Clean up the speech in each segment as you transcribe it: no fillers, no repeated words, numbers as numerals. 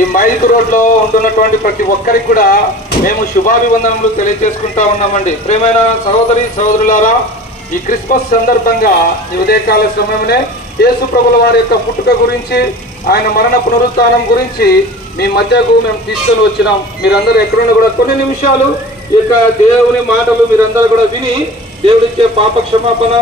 ఈ మైదుకు రోడ్లో ఉంటున్నటువంటి ప్రతి ఒక్కరికి కూడా మేము శుభాభివందనలు తెలియజేసుకుంటా ఉన్నామండి. ప్రియమైన సహోదరి సహోదరులారా, ఈ క్రిస్మస్ సందర్భంగా ఈ ఉదయకాల సమయమే యేసు ప్రభుల వారి యొక్క పుట్టుక గురించి, ఆయన మరణ పునరుత్థానం గురించి మీ మధ్యకు మేము తీసుకొని వచ్చినాం. మీరందరూ ఎక్కడున్నా కూడా కొన్ని నిమిషాలు ఈ యొక్క దేవుని మాటలు మీరందరూ కూడా విని దేవుడిచ్చే పాప క్షమాపణ,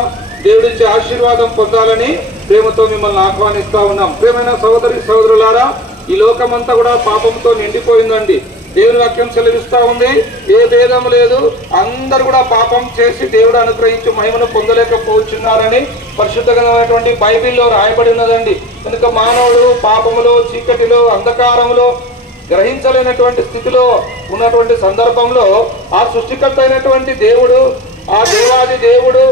దేవుడిచ్చే ఆశీర్వాదం పొందాలని ప్రేమతో మిమ్మల్ని ఆహ్వానిస్తా ఉన్నాం. ప్రియమైన సహోదరి సహోదరులారా, ఈ లోకమంతా కూడా పాపంతో నిండిపోయిందండి. దేవుని వాక్యం సెలవిస్తా ఉంది, ఏ భేదం లేదు, అందరు కూడా పాపం చేసి దేవుడు అనుగ్రహించి మహిమను పొందలేకపోతున్నారని పరిశుద్ధమైనటువంటి బైబిల్లో రాయబడి ఉన్నదండి. కనుక మానవుడు పాపములో, చీకటిలో, అంధకారంలో గ్రహించలేనటువంటి స్థితిలో ఉన్నటువంటి సందర్భంలో ఆ సృష్టికర్త అయినటువంటి దేవుడు, ఆ దేవాది దేవుడు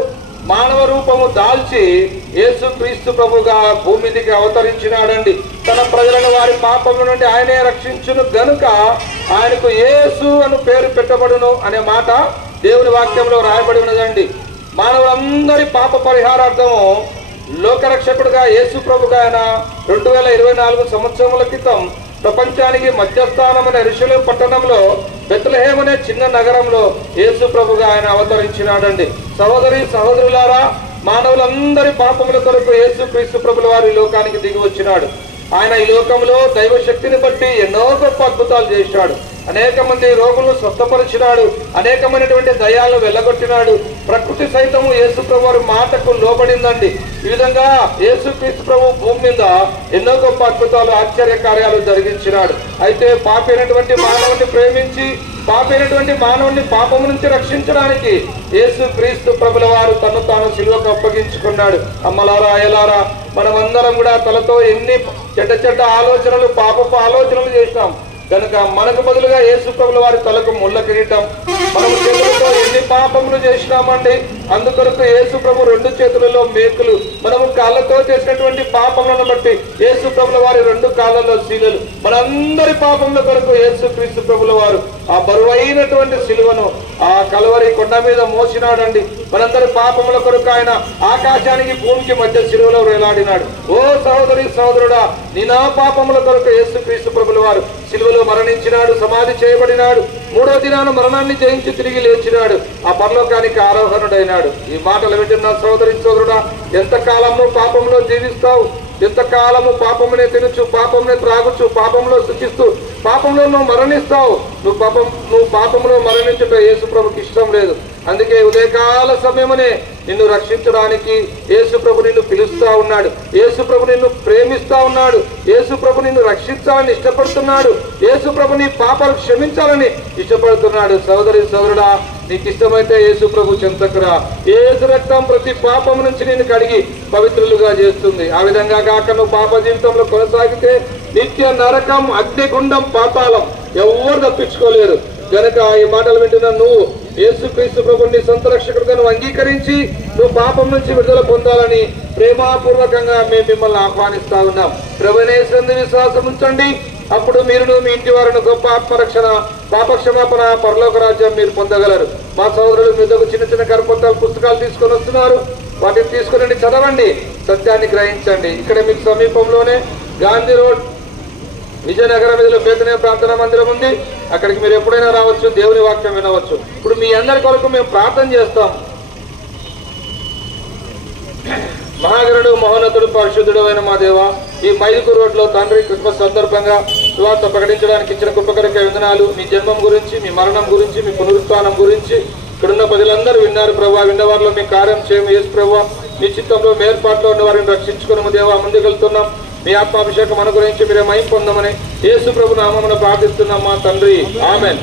మానవ రూపము దాల్చి యేసు క్రీస్తు ప్రభుగా భూమి మీదకి అవతరించినాడండి. తన ప్రజలను వారి పాపముల నుండి ఆయనే రక్షించును గనుక ఆయనకు యేసు అని పేరు పెట్టబడును అనే మాట దేవుని వాక్యంలో రాయబడి ఉన్నదండి. మానవులందరి పాప పరిహారార్థము లోకరక్షకుడుగా యేసు ప్రభుగా ఆయన 2024 సంవత్సరముల క్రితం ప్రపంచానికి మధ్యస్థానమైన యెరూషలేము పట్టణంలో బెత్లెహేము అనే చిన్న నగరంలో యేసు ప్రభుగా ఆయన అవతరించినాడండి. సహోదరి సహోదరులారా, మానవులందరి పాపముల కొరకు యేసు క్రీస్తు ప్రభుల వారి లోకానికి దిగి వచ్చినాడు. ఆయన ఈ లోకంలో దైవ శక్తిని బట్టి ఎన్నో గొప్ప అద్భుతాలు చేశాడు. అనేక మంది రోగులను స్వస్థపరిచినాడు. అనేకమైనటువంటి దయ్యాలను వెళ్ళగొట్టినాడు. ప్రకృతి సైతము యేసు ప్రభు వారి మాటకు లోబడిందండి. ఈ విధంగా యేసు క్రీస్తు ప్రభు భూమి మీద ఎన్నో గొప్ప అద్భుతాలు, ఆశ్చర్య కార్యాలు జరిగించినాడు. అయితే పాపైనటువంటి మానవుని ప్రేమించి, పాపైనటువంటి మానవుని పాపము నుంచి రక్షించడానికి యేసు క్రీస్తు ప్రభుల వారు తను తాను సిలువకు అప్పగించుకున్నాడు. అమ్మలారా, అయ్యలారా, మనమందరం కూడా తలతో ఎన్ని చెడ్డ ఆలోచనలు, పాపపు ఆలోచనలు చేసినాం కనుక మనకు బదులుగా యేసు ప్రభుల వారి తలకు ముళ్ళ కిరీటం, మనము చేతులతో ఎన్ని పాపములు చేసినామండి. అందుకొరకు యేసు ప్రభు 2 చేతులలో మేకులు, మనము కాళ్ళతో చేసినటువంటి పాపములను బట్టి యేసు ప్రభుల వారి 2 కాళ్ళలో శీలలు, మనందరి పాపముల కొరకు యేసు క్రీస్తు ప్రభుల వారు ఆ బరువైనటువంటి శిలువను ఆ కలవరి కొండ మీద మోసినాడండి. మనందరి పాపముల కొరకు ఆయన ఆకాశానికి భూమికి మధ్య శిలువలో వేలాడినాడు. ఓ సహోదరి సహోదరుడా, నీ నా పాపముల కొరకు యేసు క్రీస్తు ప్రభుల వారు శిలువలో మరణించినాడు, సమాధి చేయబడినాడు. 3వ దినాన మరణాన్ని జయించి తిరిగి లేచినాడు, ఆ పరలోకానికి ఆరోహణుడైనాడు. ఈ మాటలు వింటున్న సహోదరి సహోదరుడా, ఎంతకాలము పాపంలో జీవిస్తావు? ఎంతకాలము పాపమునే తినచ్చు, పాపమునే త్రాగుచ్చు, పాపంలో సుఖిస్తూ పాపంలో నువ్వు మరణిస్తావు. నువ్వు పాపంలో మరణించుట యేసు ప్రభుకి ఇష్టం లేదు. అందుకే ఉదయకాల సమయమునే నిన్ను రక్షించడానికి యేసు ప్రభు నిన్ను పిలుస్తా ఉన్నాడు. యేసు ప్రభు నిన్ను ప్రేమిస్తా ఉన్నాడు. యేసు ప్రభు నిన్ను రక్షించాలని ఇష్టపడుతున్నాడు. యేసు ప్రభు నీ పాపాలు క్షమించాలని ఇష్టపడుతున్నాడు. సహోదరి సహోదరుడా, నీకు ఇష్టమైతే యేసు ప్రభు చెంతకురా. యేసు రక్తం ప్రతి పాపం నుంచి నిన్ను కడిగి పవిత్రులుగా చేస్తుంది. ఆ విధంగా కాక నువ్వు పాప జీవితంలో కొనసాగితే నిత్య నరకం, అగ్నిగుండం, పాతాళం ఎవరు తప్పించుకోలేరు. కనుక ఈ మాటలు వింటున్నా నువ్వు యేసు క్రీస్తు ప్రభుని సొంత రక్షకుడిగా నువ్వు అంగీకరించి నువ్వు పాపం నుంచి విడుదల పొందాలని ప్రేమాపూర్వకంగా మేము మిమ్మల్ని ఆహ్వానిస్తా ఉన్నాం. ప్రభువునే యేసు విశ్వాసం ఉంచండి. అప్పుడు మీరు మీ ఇంటి వారిని గొప్ప ఆత్మరక్షణ, పాపక్షమాపణ, పరలోక రాజ్యం మీరు పొందగలరు. మా సహోదరులు మీ దగ్గర చిన్న చిన్న కరపత్రాలు, పుస్తకాలు తీసుకొని వస్తున్నారు. వాటిని తీసుకుని చదవండి, సత్యాన్ని గ్రహించండి. ఇక్కడ మీకు సమీపంలోనే గాంధీ రోడ్, విజయనగరం వీధిలో బేతనీయ ప్రార్థనా మందిరం ఉంది. అక్కడికి మీరు ఎప్పుడైనా రావచ్చు, దేవుని వాక్యం వినవచ్చు. ఇప్పుడు మీ అందరి కొరకు మేము ప్రార్థన చేస్తాం. మహాగరుడు, మహోన్నతుడు, పరిశుద్ధుడు అయిన మా దేవ, ఈ మైదుకు రోడ్లో తండ్రి క్రిస్మస్ సందర్భంగా సువార్త ప్రకటించడానికి ఇచ్చిన కృపకరిక వందనాలు. మీ జన్మం గురించి, మీ మరణం గురించి, మీ పునరుత్థానం గురించి ఇక్కడున్న ప్రజలందరూ విన్నారు ప్రభా. విన్నవారిలో మీ కార్యం చేయము యేసు ప్రభువా. మీ చిత్తంలో మీ ఏర్పాట్లో ఉన్న వారిని రక్షించుకుని దేవా ముందుకెళ్తున్నాం. మీ ఆత్మాభిషేకం అనుగ్రహించి మీరే మహిమ పొందమని యేసు ప్రభు నామమున ప్రార్థిస్తున్నాం మా తండ్రి. ఆమెన్.